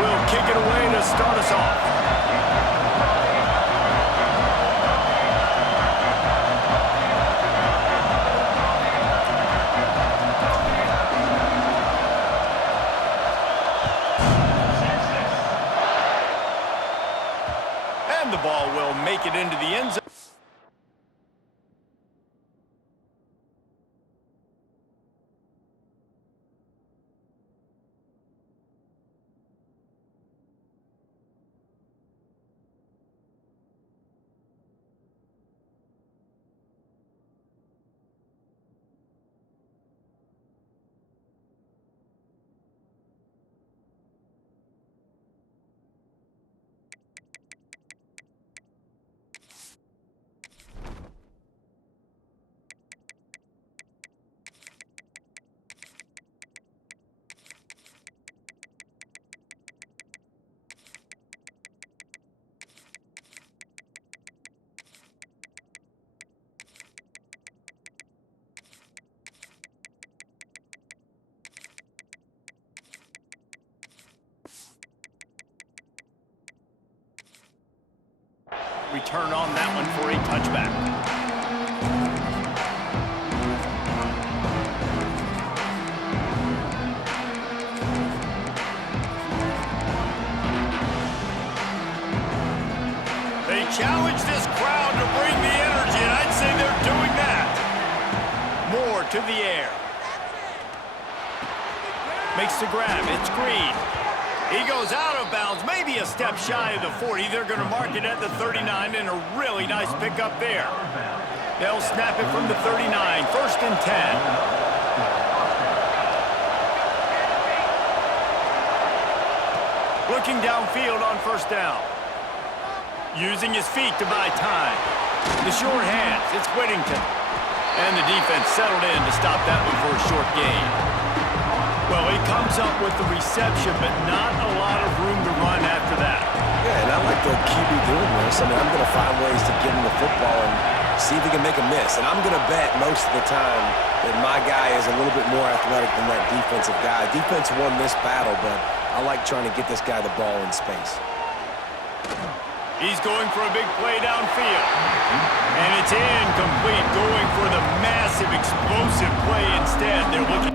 will kick it away to start us off. And the ball will make it into the end zone. Return on that one for a touchback. They challenge this crowd to bring the energy, and I'd say they're doing that. Moore to the air. Makes the grab. It's Green. He goes out of bounds, maybe a step shy of the 40. They're going to mark it at the 39, and a really nice pickup there. They'll snap it from the 39, 1st and 10. Looking downfield on 1st down. Using his feet to buy time. The short hands, it's Whittington. And the defense settled in to stop that one for a short gain. Well, he comes up with the reception, but not a lot of room to run after that. Yeah, and I like the QB doing this. I mean, I'm going to find ways to get him the football and see if he can make a miss. And I'm going to bet most of the time that my guy is a little bit more athletic than that defensive guy. Defense won this battle, but I like trying to get this guy the ball in space. He's going for a big play downfield. And it's incomplete, going for the massive, explosive play instead. They're looking...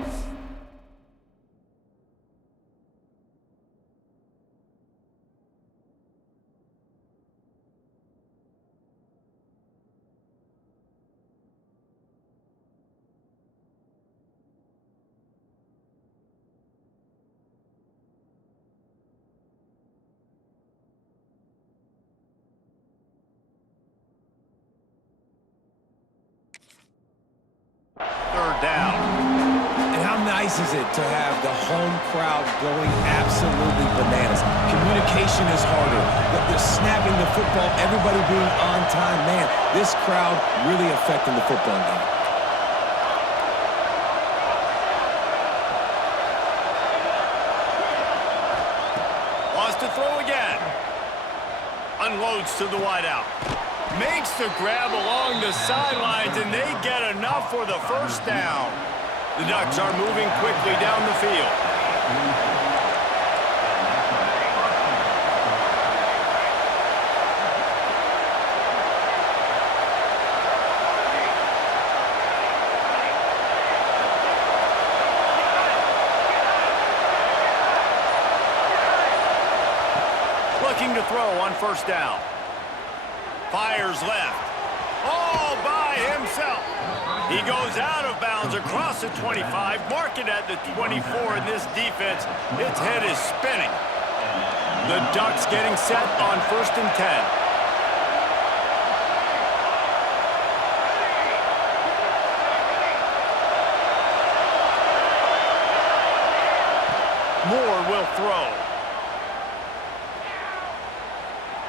down. And how nice is it to have the home crowd going absolutely bananas? Communication is harder. They're snapping the football, everybody being on time. Man, this crowd really affecting the football game. Wants to throw again. Unloads to the wideout. Makes the grab along the sidelines, and they get enough for the 1st down. The Ducks are moving quickly down the field. Looking to throw on 1st down. Fires left. All by himself. He goes out of bounds across the 25, mark it at the 24, and this defense, its head is spinning. The Ducks getting set on 1st and 10. Moore will throw.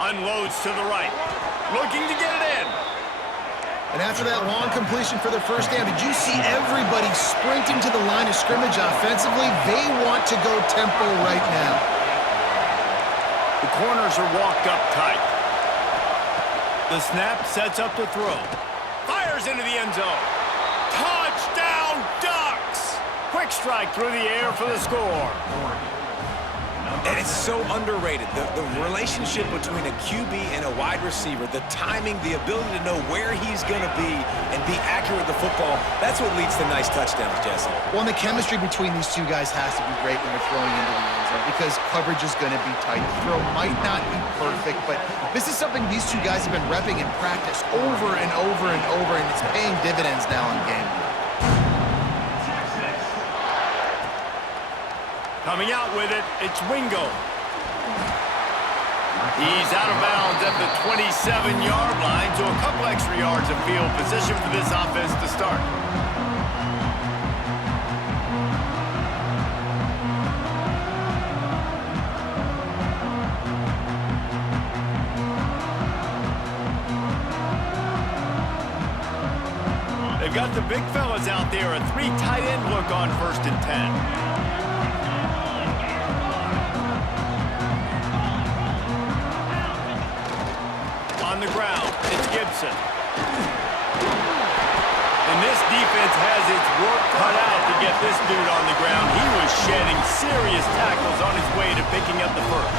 Unloads to the right. Looking to get it in. And after that long completion for the 1st down, did you see everybody sprinting to the line of scrimmage offensively? They want to go tempo right now. The corners are walked up tight. The snap sets up the throw. Fires into the end zone. Touchdown, Ducks! Quick strike through the air for the score. And It's so underrated. The relationship between a QB and a wide receiver, the timing, the ability to know where he's going to be and be accurate with the football, that's what leads to nice touchdowns, Jesse. Well, and the chemistry between these two guys has to be great when they're throwing into the end zone because coverage is going to be tight. The throw might not be perfect, but this is something these two guys have been repping in practice over and over and over, and it's paying dividends now in game day. Coming out with it, it's Wingo. He's out of bounds at the 27-yard line, so a couple extra yards of field position for this offense to start. They've got the big fellas out there, a 3 tight end look on 1st and 10. On the ground, it's Gibson. And this defense has its work cut out to get this dude on the ground. He was shedding serious tackles on his way to picking up the first.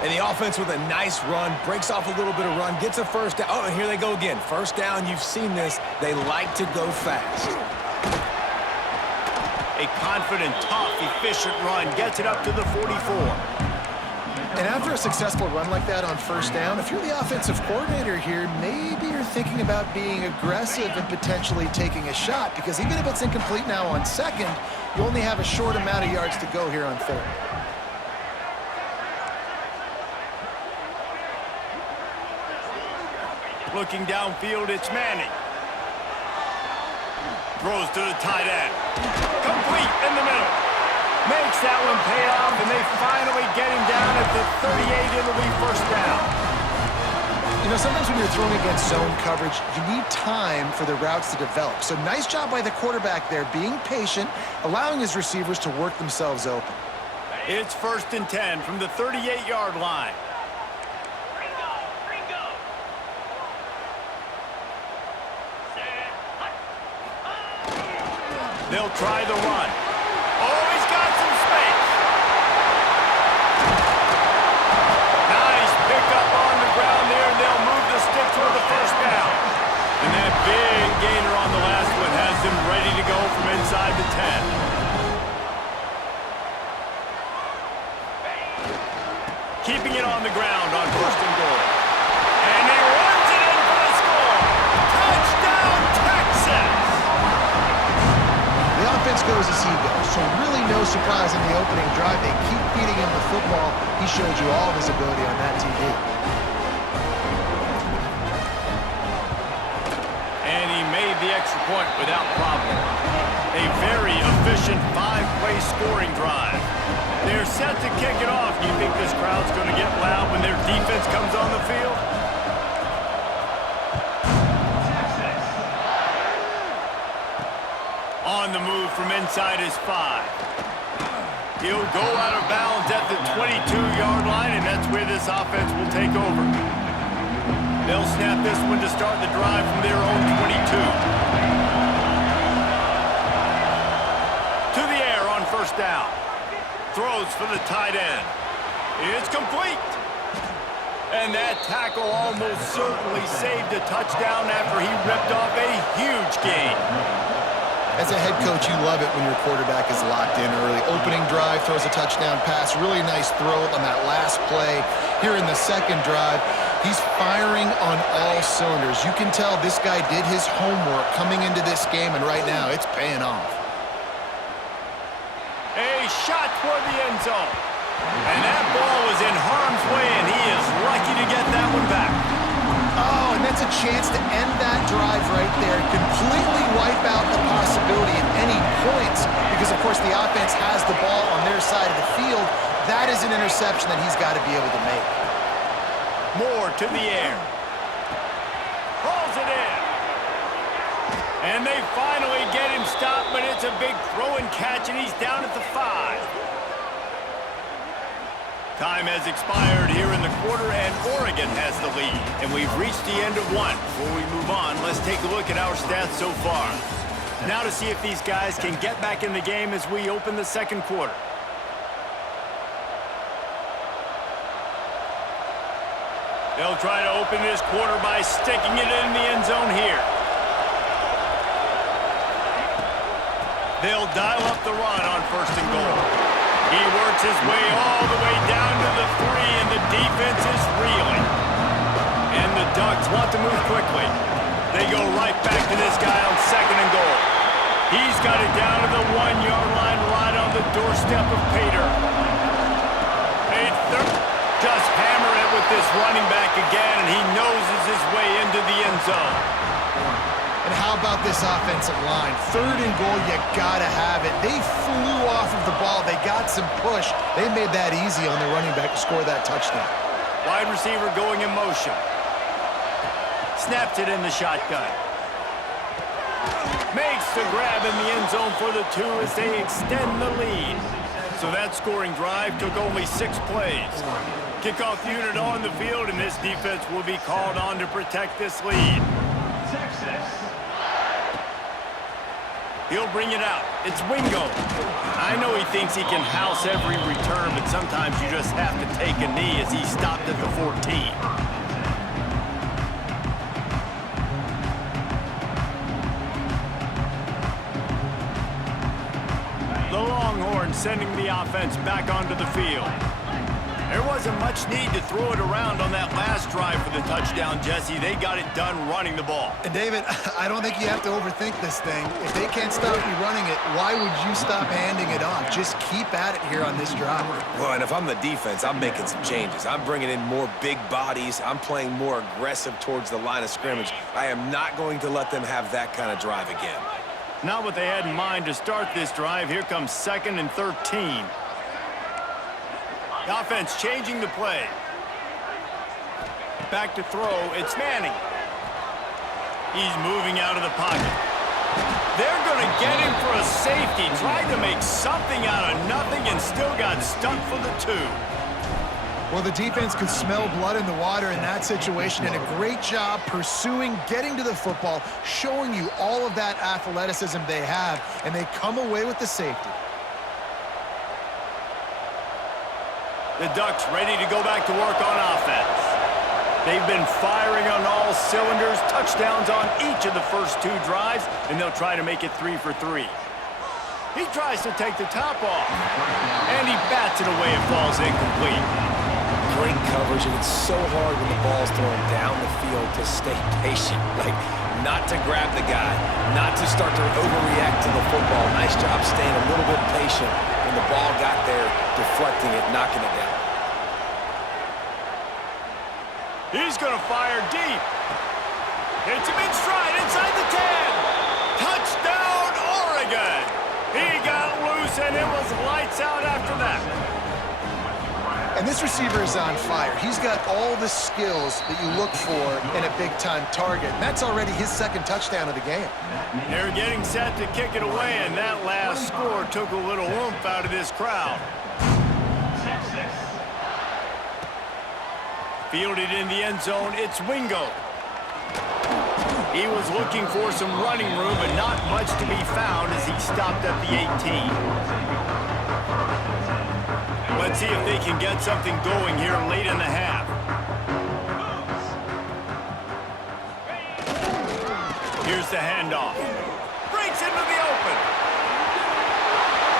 And the offense with a nice run, breaks off a little bit of run, gets a first down. Oh, and here they go again. First down, you've seen this. They like to go fast. A confident, tough, efficient run gets it up to the 44. And after a successful run like that on first down, if you're the offensive coordinator here, maybe you're thinking about being aggressive and potentially taking a shot, because even if it's incomplete now on second, you only have a short amount of yards to go here on third. Looking downfield, it's Manning. Throws to the tight end. Complete in the middle. Makes that one pay off, and they finally get him down at the 38. It'll be first down. You know, sometimes when you're throwing against zone coverage, you need time for the routes to develop. So nice job by the quarterback there, being patient, allowing his receivers to work themselves open. It's 1st and 10 from the 38-yard line. They'll try the run. Oh, he's got some space. Nice pickup on the ground there, and they'll move the stick toward the first down. And that big gainer on the last one has them ready to go from inside the 10. Keeping it on the ground on 1st and goal. And he runs it in for the score. Touchdown, Texas! The offense goes as he goes, so really no surprise in the opening drive. They keep feeding him the football. He showed you all of his ability on that TV. And he made the extra point without problem. A very efficient 5-play scoring drive. They're set to kick it off. Do you think this crowd's going to get loud when their defense comes on the field? On the move from inside his 5. He'll go out of bounds at the 22-yard line, and that's where this offense will take over. They'll snap this one to start the drive from their own 22. To the air on first down. Throws for the tight end. It's complete. And that tackle almost certainly saved a touchdown after he ripped off a huge gain. As a head coach, you love it when your quarterback is locked in early. Opening drive, throws a touchdown pass. Really nice throw on that last play. Here in the second drive, he's firing on all cylinders. You can tell this guy did his homework coming into this game, and right now it's paying off. A shot toward the end zone. And that ball was in harm's way, and he is lucky to get that one back. Oh, and that's a chance to end that drive right there. Completely wipe out the possibility of any points because, of course, the offense has the ball on their side of the field. That is an interception that he's got to be able to make. Moore to the air. Hauls it in. And they finally get him stopped, but it's a big throw and catch, and he's down at the 5. Time has expired here in the quarter, and Oregon has the lead. And we've reached the end of one. Before we move on, let's take a look at our stats so far. Now to see if these guys can get back in the game as we open the second quarter. They'll try to open this quarter by sticking it in the end zone here. They'll dial up the run on 1st and goal. He works his way all the way down to the 3, and the defense is reeling. And the Ducks want to move quickly. They go right back to this guy on 2nd and goal. He's got it down to the 1-yard line, right on the doorstep of Pater. Just hammer it with this running back again, and he noses his way into the end zone. And how about this offensive line? 3rd and goal, you gotta have it. They flew off of the ball. They got some push. They made that easy on the running back to score that touchdown. Wide receiver going in motion. Snaps it in the shotgun. Makes the grab in the end zone for the 2 as they extend the lead. So that scoring drive took only 6 plays. Kickoff unit on the field, and this defense will be called on to protect this lead. He'll bring it out. It's Wingo. I know he thinks he can house every return, but sometimes you just have to take a knee as he stopped at the 14. The Longhorns sending the offense back onto the field. There wasn't much need to throw it around on that last drive for the touchdown, Jesse. They got it done running the ball. And David, I don't think you have to overthink this thing. If they can't stop you running it, why would you stop handing it off? Just keep at it here on this drive. Well, and if I'm the defense, I'm making some changes. I'm bringing in more big bodies. I'm playing more aggressive towards the line of scrimmage. I am not going to let them have that kind of drive again. Not what they had in mind to start this drive. Here comes 2nd and 13. The offense changing the play. Back to throw. It's Manning. He's moving out of the pocket. They're going to get him for a safety. Tried to make something out of nothing and still got stuck for the 2. Well, the defense could smell blood in the water in that situation, and a great job pursuing, getting to the football, showing you all of that athleticism they have, and they come away with the safety. The Ducks ready to go back to work on offense. They've been firing on all cylinders, touchdowns on each of the first 2 drives, and they'll try to make it 3 for 3. He tries to take the top off, and he bats it away. It falls incomplete. Great coverage, and it's so hard when the ball's thrown down the field to stay patient, like not to grab the guy, not to start to overreact to the football. Nice job staying a little bit patient when the ball got there, deflecting it, knocking it down. He's going to fire deep. Hits him in stride inside the 10. Touchdown, Oregon. He got loose, and it was lights out after that. And this receiver is on fire. He's got all the skills that you look for in a big-time target. And that's already his 2nd touchdown of the game. They're getting set to kick it away, and that last score took a little oomph out of this crowd. Fielded in the end zone, it's Wingo. He was looking for some running room, but not much to be found as he stopped at the 18. Let's see if they can get something going here late in the half. Here's the handoff. Breaks into the open.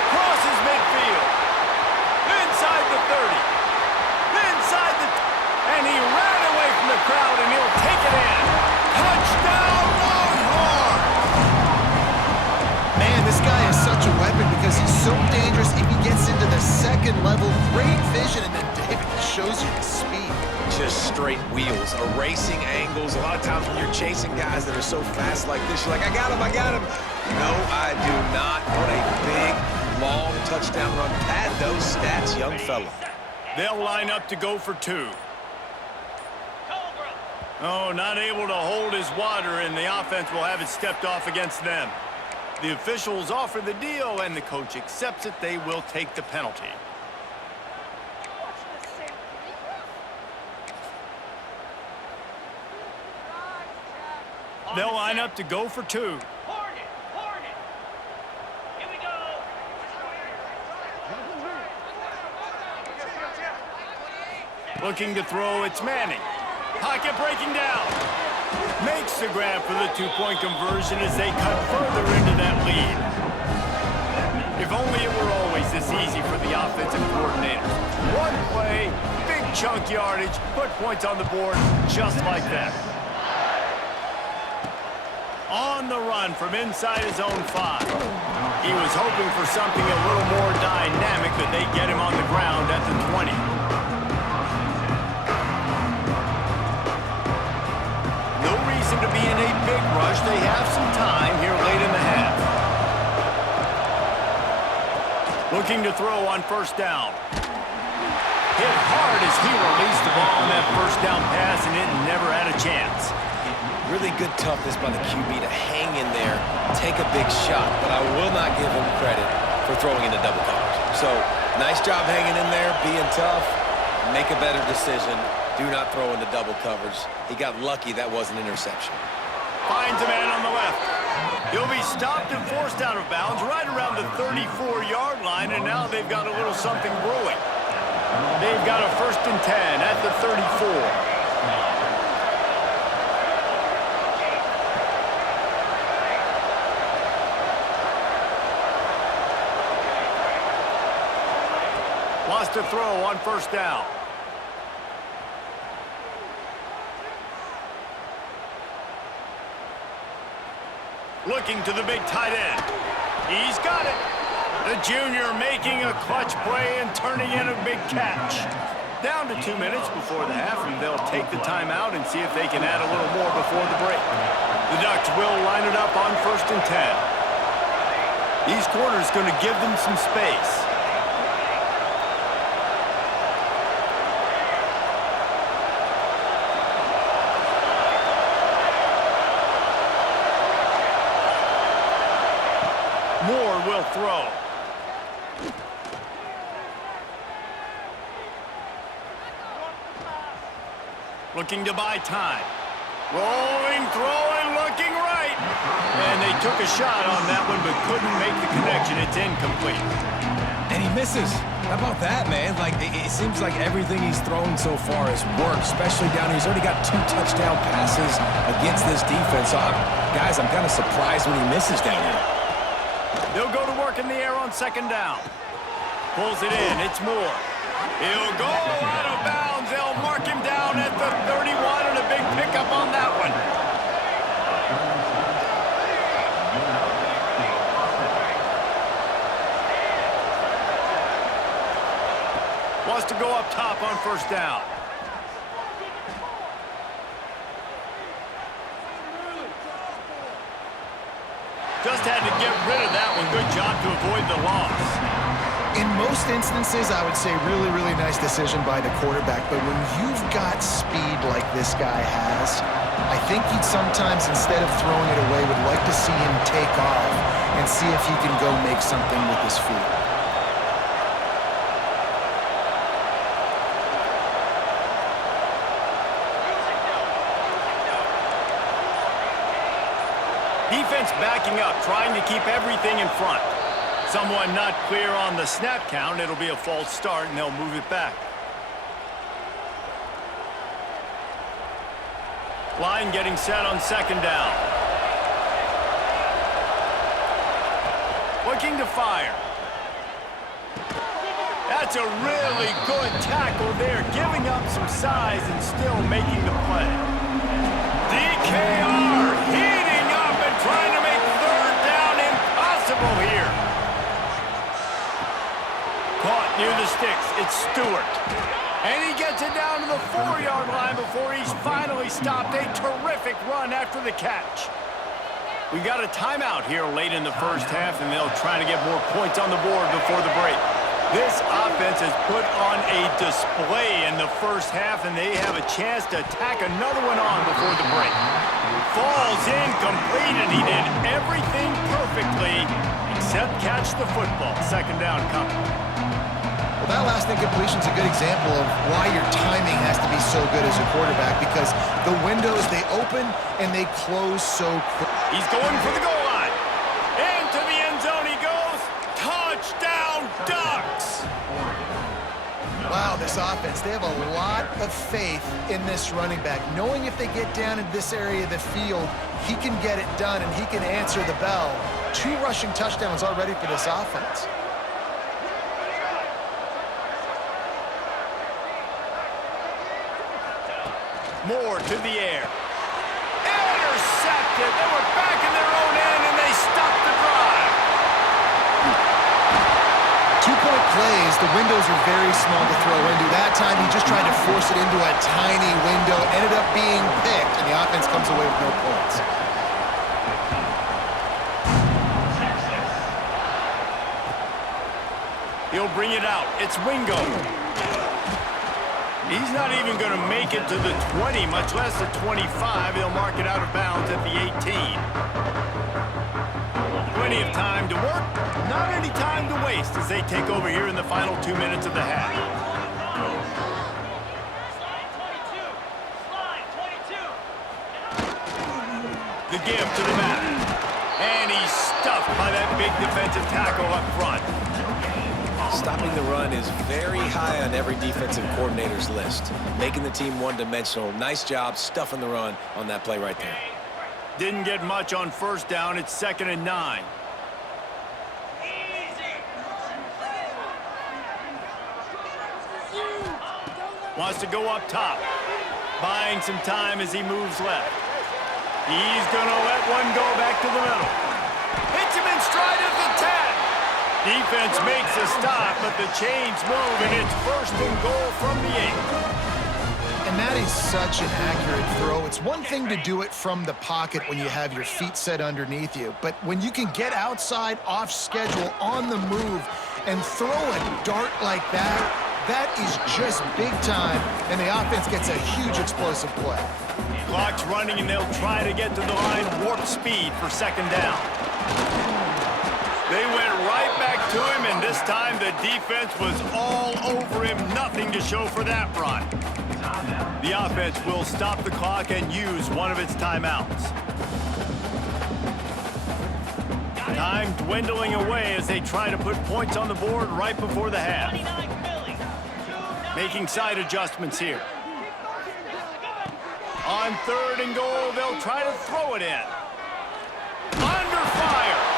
Crosses midfield. Inside the 30. Inside the... And he ran away from the crowd, and he'll take it in. Touchdown, Longhorns! Man, this guy is such a weapon because he's so dangerous if he gets into the 2nd level. Great vision, and then David shows you the speed. Just straight wheels, erasing angles. A lot of times when you're chasing guys that are so fast like this, you're like, I got him, I got him. No, I do not. What a big, long touchdown run. Pad those stats, young fella. They'll line up to go for 2. Oh, not able to hold his water, and the offense will have it stepped off against them. The officials offer the deal, and the coach accepts it. They will take the penalty. They'll line up to go for 2. Looking to throw, it's Manning. Pocket breaking down. Makes the grab for the two-point conversion as they cut further into that lead. If only it were always this easy for the offensive coordinators. One play, big chunk yardage, put points on the board just like that. On the run from inside his own 5. He was hoping for something a little more dynamic, but they get him on the ground at the 20. No reason to be in a big rush. They have some time here late in the half. Looking to throw on first down. Hit hard as he released the ball on that first down pass, and it never had a chance. Really good toughness by the QB to hang in there, take a big shot, but I will not give him credit for throwing into double coverage. So, nice job hanging in there, being tough, make a better decision. Do not throw into double coverage. He got lucky that was an interception. Finds a man on the left. He'll be stopped and forced out of bounds right around the 34-yard line, and now they've got a little something brewing. They've got a 1st and 10 at the 34. Lost to throw on first down. Looking to the big tight end. He's got it. The junior making a clutch play and turning in a big catch. Down to 2 minutes before the half, and they'll take the timeout and see if they can add a little more before the break. The Ducks will line it up on 1st and 10. These corners going to give them some space. Moore will throw. Looking to buy time. Rolling, throwing, looking right. And they took a shot on that one, but couldn't make the connection. It's incomplete. And he misses. How about that, man? Like, it seems like everything he's thrown so far has worked, especially down here. He's already got 2 touchdown passes against this defense. So, guys, I'm kind of surprised when he misses down here. They'll go to work in the air on 2nd down. Pulls it in. It's Moore. He'll go out of bounds. They'll mark him down at the 31, and a big pickup on that one. Wants to go up top on 1st down. Just had to get rid of that one. Good job to avoid the loss. In most instances, I would say really, really nice decision by the quarterback. But when you've got speed like this guy has, I think he'd sometimes, instead of throwing it away, would like to see him take off and see if he can go make something with his feet. Defense backing up, trying to keep everything in front. Someone not clear on the snap count. It'll be a false start, and they'll move it back. Line getting set on 2nd down. Looking to fire. That's a really good tackle there, giving up some size and still making the play. DKR heating up and trying to make 3rd down impossible here. Caught near the sticks. It's Stewart. And he gets it down to the 4-yard line before he's finally stopped. A terrific run after the catch. We've got a timeout here late in the first half, and they'll try to get more points on the board before the break. This offense has put on a display in the first half, and they have a chance to tack another one on before the break. Falls incomplete, and he did everything perfectly except catch the football. 2nd down coming. Well, that last incompletion is a good example of why your timing has to be so good as a quarterback, because the windows, they open and they close so quick. He's going for the goal line. Into the end zone he goes. Touchdown, Ducks! Wow, this offense, they have a lot of faith in this running back, knowing if they get down in this area of the field, he can get it done and he can answer the bell. 2 rushing touchdowns already for this offense. Moore to the air. Intercepted. They were back in their own end, and they stopped the drive. 2-point plays, the windows are very small to throw into. That time, he just tried to force it into a tiny window, ended up being picked, and the offense comes away with no points. He'll bring it out. It's Wingo. He's not even going to make it to the 20, much less the 25. He'll mark it out of bounds at the 18. Plenty of time to work, not any time to waste as they take over here in the final 2 minutes of the half. The give to the back. And he's stuffed by that big defensive tackle up front. Stopping the run is very high on every defensive coordinator's list. Making the team one-dimensional. Nice job stuffing the run on that play right there. Didn't get much on first down. It's 2nd and 9. Wants to go up top. Buying some time as he moves left. He's going to let one go back to the middle. Hits him in stride at the 10. Defense makes a stop, but the chains move, and it's 1st and goal from the 8. And that is such an accurate throw. It's one thing to do it from the pocket when you have your feet set underneath you, but when you can get outside, off schedule, on the move, and throw a dart like that, that is just big time, and the offense gets a huge explosive play. Clock's running, and they'll try to get to the line warp speed for 2nd down. They went right back to him, and this time the defense was all over him. Nothing to show for that run. The offense will stop the clock and use one of its timeouts. Time dwindling away as they try to put points on the board right before the half. Making side adjustments here. On 3rd and goal, they'll try to throw it in. Under fire.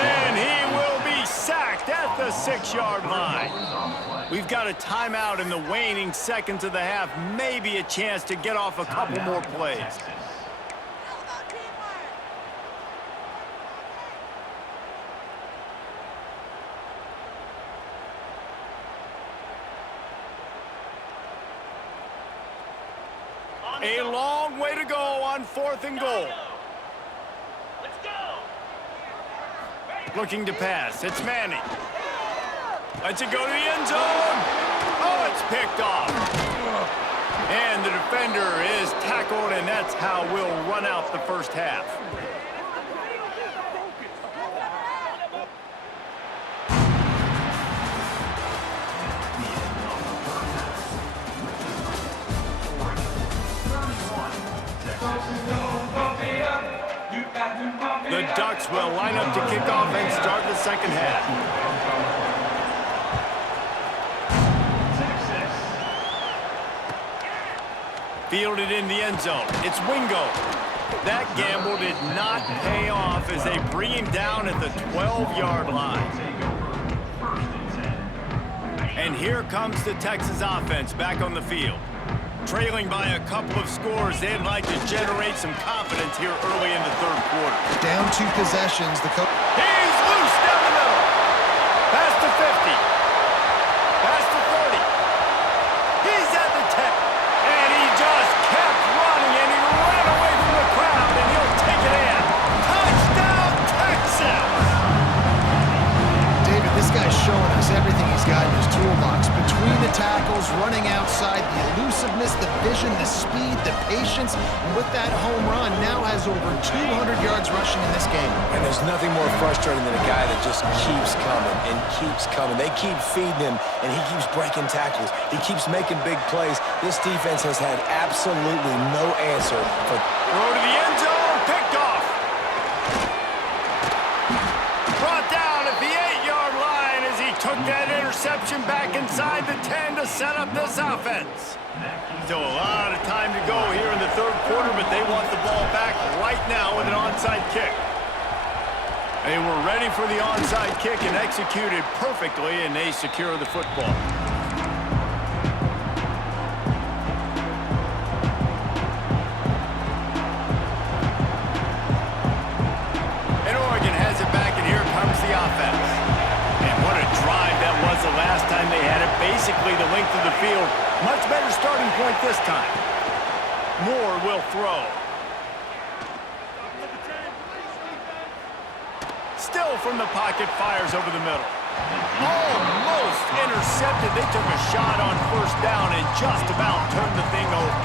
And he will be sacked at the 6-yard line. We've got a timeout in the waning seconds of the half. Maybe a chance to get off a couple more plays. A long way to go on 4th and goal. Looking to pass. It's Manning. Lets it go to the end zone. Oh, it's picked off. And the defender is tackled, and that's how we'll run out the first half. The Ducks will line up to kick off and start the 2nd half. Fielded in the end zone. It's Wingo. That gamble did not pay off as they bring him down at the 12-yard line. And here comes the Texas offense back on the field. Trailing by a couple of scores, they'd like to generate some confidence here early in the 3rd quarter. Down 2 possessions, the coach. He's loose down the middle. Pass to 50. Pass to 30. He's at the 10. And he just kept running, and he ran away from the crowd, and he'll take it in. Touchdown, Texas! David, this guy's showing us everything he's got in his toolbox. Between the tackles, running outside, the elusiveness, the vision, the speed, the patience, and with that home run, now has over 200 yards rushing in this game. And there's nothing more frustrating than a guy that just keeps coming and keeps coming. They keep feeding him, and he keeps breaking tackles. He keeps making big plays. This defense has had absolutely no answer for... Throw to the end zone, picked off. Brought down at the 8-yard line as he took that interception back inside the 10 to set up this offense. Still a lot of time to go here in the third quarter, but they want the ball back right now with an onside kick. They were ready for the onside kick and executed perfectly, and they secure the football. And Oregon has it back, and here comes the offense. And what a drive that was the last time they had it. Basically the length of the field. Much better starting point this time. Moore will throw. Still from the pocket, fires over the middle. Almost intercepted. They took a shot on first down and just about turned the thing over.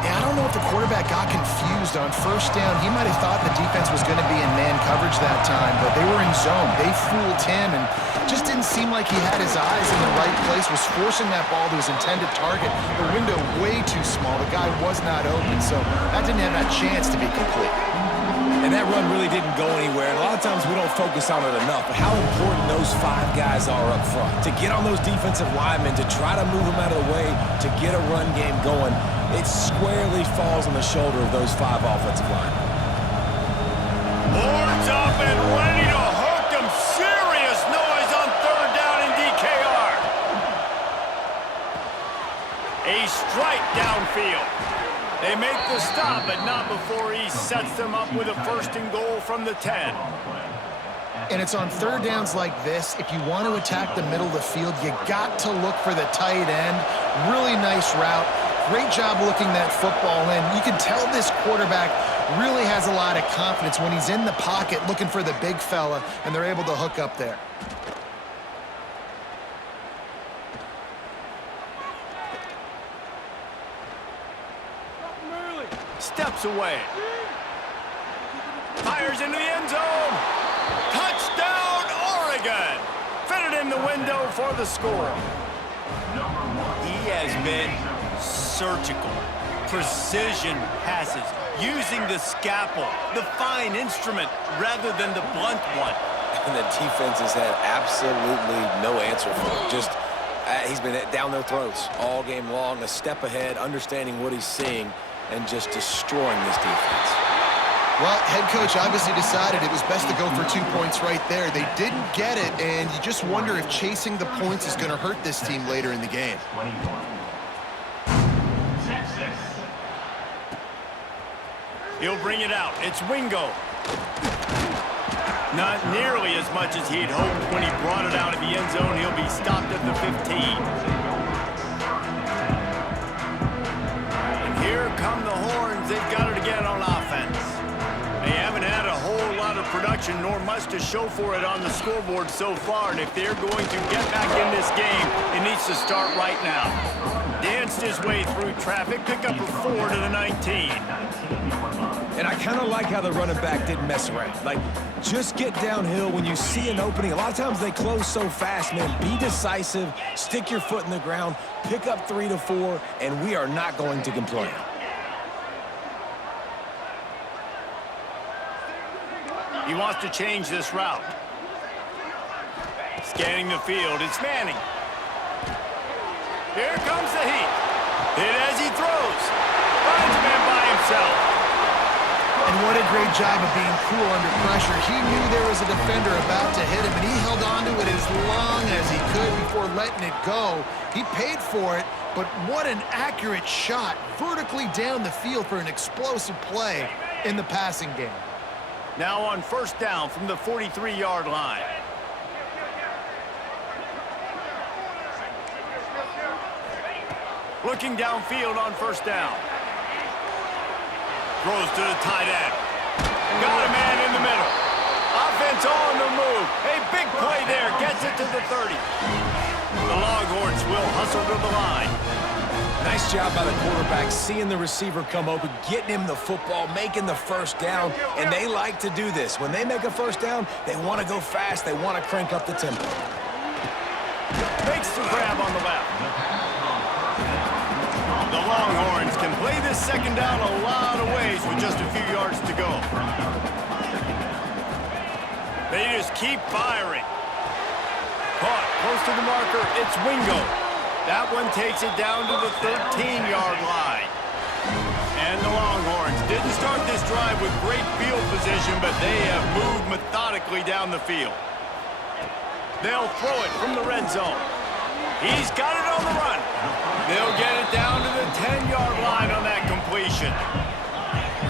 Yeah, I don't know if the quarterback got confused on first down. He might have thought the defense was going to be in man coverage that time, but they were in zone. They fooled him and just didn't seem like he had his eyes in the right place, was forcing that ball to his intended target. The window way too small. The guy was not open, so that didn't have that chance to be complete. And that run really didn't go anywhere. And a lot of times we don't focus on it enough. But how important those 5 guys are up front. To get on those defensive linemen, to try to move them out of the way, to get a run game going, it squarely falls on the shoulder of those 5 offensive linemen. Horns up and ready to hook them. Serious noise on third down in DKR. A strike downfield. They make the stop, but not before he sets them up with a first and goal from the 10. And it's on third downs like this. If you want to attack the middle of the field, you got to look for the tight end. Really nice route. Great job looking that football in. You can tell this quarterback really has a lot of confidence when he's in the pocket looking for the big fella, and they're able to hook up there. Steps away. Fires into the end zone. Touchdown, Oregon. Fitted in the window for the score. He has been surgical. Precision passes. Using the scalpel, the fine instrument, rather than the blunt one. And the defense has had absolutely no answer for it. Just, he's been down their throats all game long, a step ahead, understanding what he's seeing, and just destroying this defense. Well, head coach obviously decided it was best to go for 2 points right there. They didn't get it, and you just wonder if chasing the points is going to hurt this team later in the game. He'll bring it out. It's Wingo. Not nearly as much as he'd hoped when he brought it out of the end zone. He'll be stopped at the 15. And here come the horns. They've got it again on offense. They haven't had a whole lot of production, nor much to show for it on the scoreboard so far. And if they're going to get back in this game, it needs to start right now. Danced his way through traffic, pick up a 4 to the 19. And I kind of like how the running back didn't mess around. Like, just get downhill when you see an opening. A lot of times they close so fast, man. Be decisive, stick your foot in the ground, pick up 3 to 4, and we are not going to complain. He wants to change this route. Scanning the field, it's Manning. Here comes the heat. Hit as he throws. Finds a man by himself. And what a great job of being cool under pressure. He knew there was a defender about to hit him, and he held on to it as long as he could before letting it go. He paid for it, but what an accurate shot vertically down the field for an explosive play in the passing game. Now on first down from the 43-yard line. Looking downfield on first down. Throws to the tight end. Got a man in the middle. Offense on the move. A big play there. Gets it to the 30. The Longhorns will hustle to the line. Nice job by the quarterback, seeing the receiver come open, getting him the football, making the first down, and they like to do this. When they make a first down, they want to go fast. They want to crank up the tempo. Makes the grab on the left. The Longhorns can play this second down a lot of ways with just a few yards to go. They just keep firing. Caught close to the marker, it's Wingo. That one takes it down to the 13-yard line. And the Longhorns didn't start this drive with great field position, but they have moved methodically down the field. They'll throw it from the red zone. He's got it on the run. They'll get it down to the 10-yard line on that completion.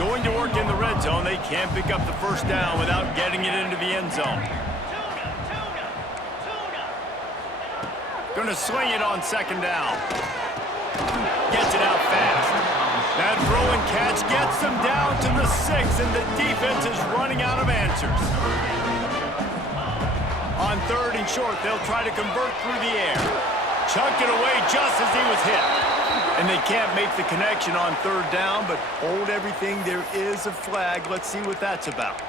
Going to work in the red zone, they can't pick up the first down without getting it into the end zone. Going to sling it on second down. Gets it out fast. That throw and catch gets them down to the 6, and the defense is running out of answers. On third and short, they'll try to convert through the air. Chuck it away just as he was hit. And they can't make the connection on third down, but hold everything. There is a flag. Let's see what that's about.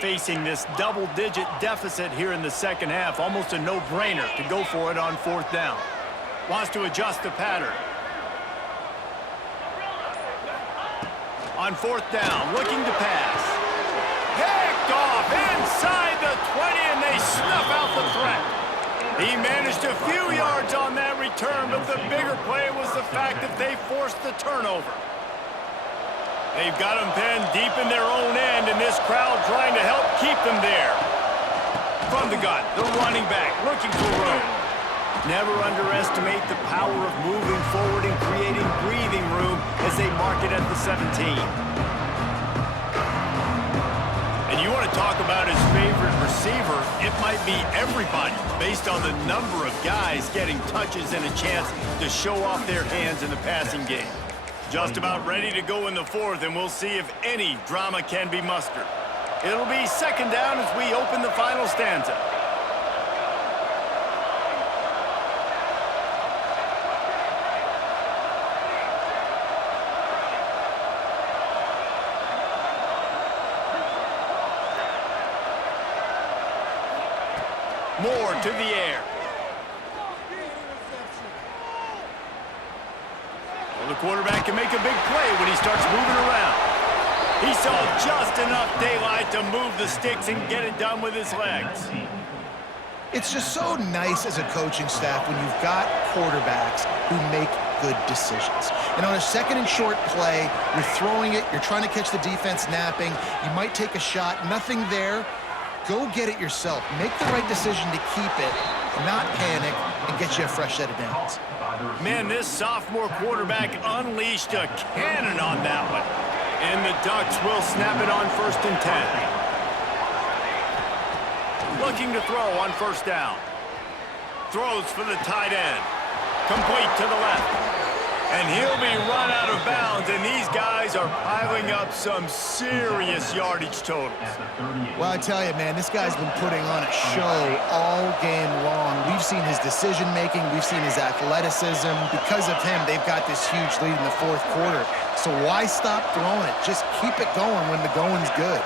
Facing this double-digit deficit here in the second half, almost a no-brainer to go for it on fourth down. Wants to adjust the pattern. On fourth down, looking to pass. Picked off inside the 20, and they snuff out the threat. He managed a few yards on that return, but the bigger play was the fact that they forced the turnover. They've got them pinned deep in their own end, and this crowd trying to help keep them there. From the gun, the running back looking for room. Never underestimate the power of moving forward and creating breathing room as they mark it at the 17. And you want to talk about his favorite receiver, it might be everybody based on the number of guys getting touches and a chance to show off their hands in the passing game. Just about ready to go in the fourth, and we'll see if any drama can be mustered. It'll be second down as we open the final stanza. Moore to the air. Well, the quarterback can make a big play when he starts moving around. He saw just enough daylight to move the sticks and get it done with his legs. It's just so nice as a coaching staff when you've got quarterbacks who make good decisions. And on a second and short play, you're throwing it, you're trying to catch the defense napping, you might take a shot, nothing there. Go get it yourself. Make the right decision to keep it, not panic, and get you a fresh set of downs. Man, this sophomore quarterback unleashed a cannon on that one. And the Ducks will snap it on first and 10. Looking to throw on first down. Throws for the tight end. Complete to the left. And he'll be run out of bounds, and these guys are piling up some serious yardage totals. Well, I tell you, man, this guy's been putting on a show all game long. We've seen his decision-making. We've seen his athleticism. Because of him, they've got this huge lead in the fourth quarter. So why stop throwing it? Just keep it going when the going's good.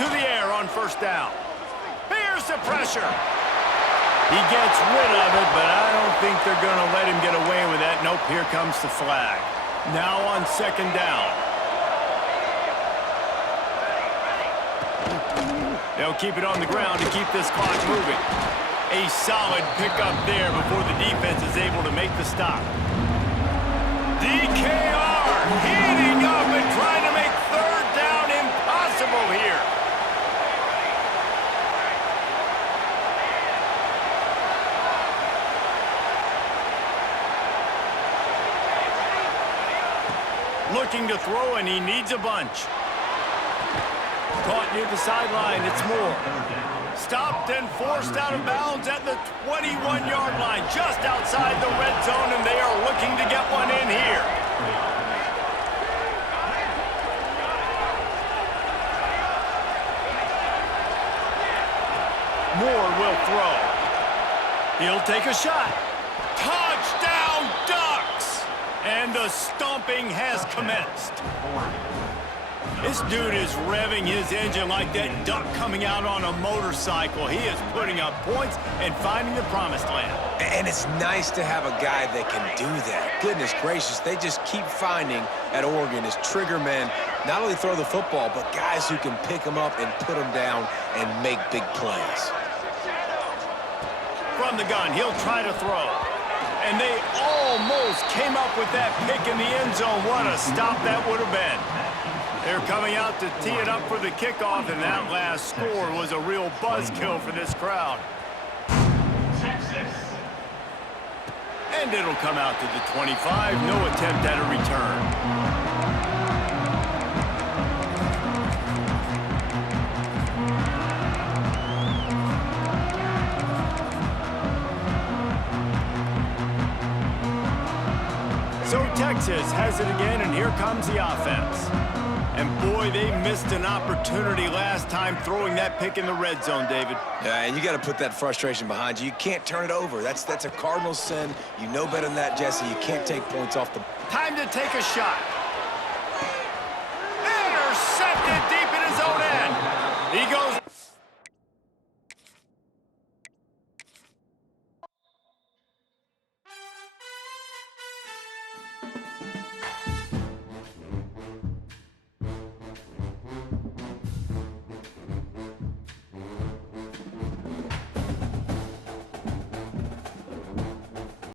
To the air on first down. Here's the pressure. He gets rid of it, but I don't think they're going to let him get away with that. Nope, here comes the flag. Now on second down. They'll keep it on the ground to keep this clock moving. A solid pickup there before the defense is able to make the stop. DKR heating up and trying to make third down impossible here. Looking to throw, and he needs a bunch. Caught near the sideline, it's Moore. Stopped and forced out of bounds at the 21-yard line, just outside the red zone, and they are looking to get one in here. Moore will throw. He'll take a shot. Touchdown, Ducks! And the stomping has commenced. This dude is revving his engine like that duck coming out on a motorcycle. He is putting up points and finding the promised land. And it's nice to have a guy that can do that. Goodness gracious, they just keep finding at Oregon is trigger men, not only throw the football, but guys who can pick them up and put them down and make big plays. From the gun, he'll try to throw. And they almost came up with that pick in the end zone. What a stop that would have been. They're coming out to tee it up for the kickoff, and that last score was a real buzzkill for this crowd. And it'll come out to the 25. No attempt at a return. So Texas has it again, and here comes the offense. And boy, they missed an opportunity last time throwing that pick in the red zone, David. Yeah, and you got to put that frustration behind you. You can't turn it over. That's a Cardinal sin. You know better than that, Jesse. You can't take points off the... Time to take a shot.